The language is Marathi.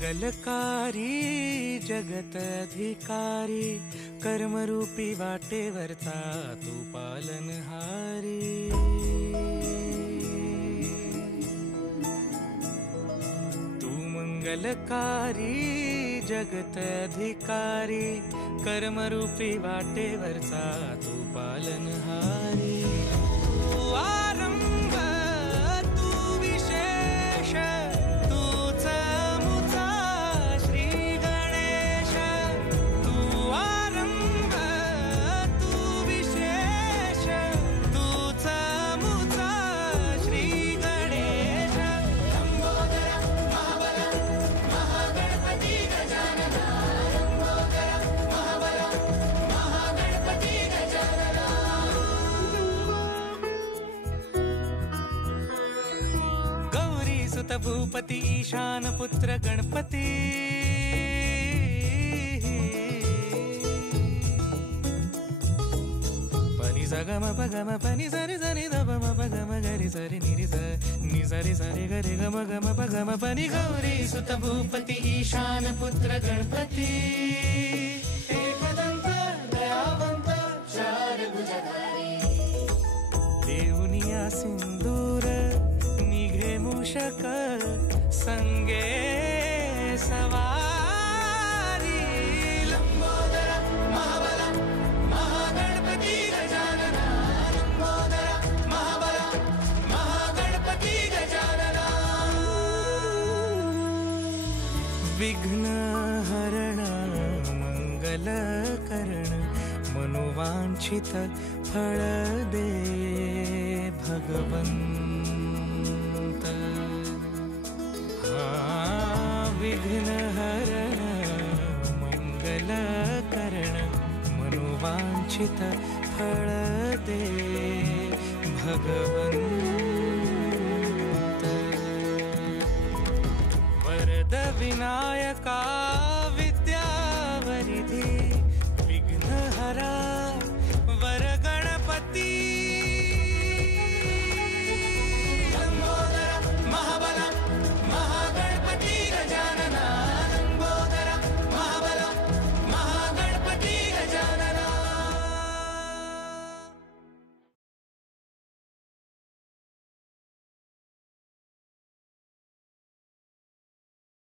मंगलकारी जगत अधिकारी कर्मरूपी वाटेवरचा तू पालनहारी। तू मंगलकारी जगत अधिकारी कर्मरूपी वाटेवरचा तू पालनहारी। तू आरंभ तू विशेष तूच मुचा श्री गणेश। तू आरंभ तू विशेष तूच मुचा श्री गणेश। लंबोदर महाबल महागणपती गजानना। लंबोदर महाबल महागणपती गजानना। गौरी सुत भूपती ईशान पुत्र गणपती। पनि सगम पगम पनि सरि सरि दम पगम गरि सरि निरि स नि सरि सरि गरि गम गम पगम पनि। गौरी सुत भूपती ईशान पुत्र गणपती। एकदंत दयावंत चार भुजधारी। देऊनिया सिंदूर निघे मूषक संगे सवारी। लंबोदर महाबल महागणपती गजानना। लंबोदर महाबल महागणपती गजानना। विघ्न हरण मंगल करण मनोवांछित फळ दे भगवंत। विघ्न हरण मंगल करण मनोवांछित फळ दे भगवंत। वरद विनायका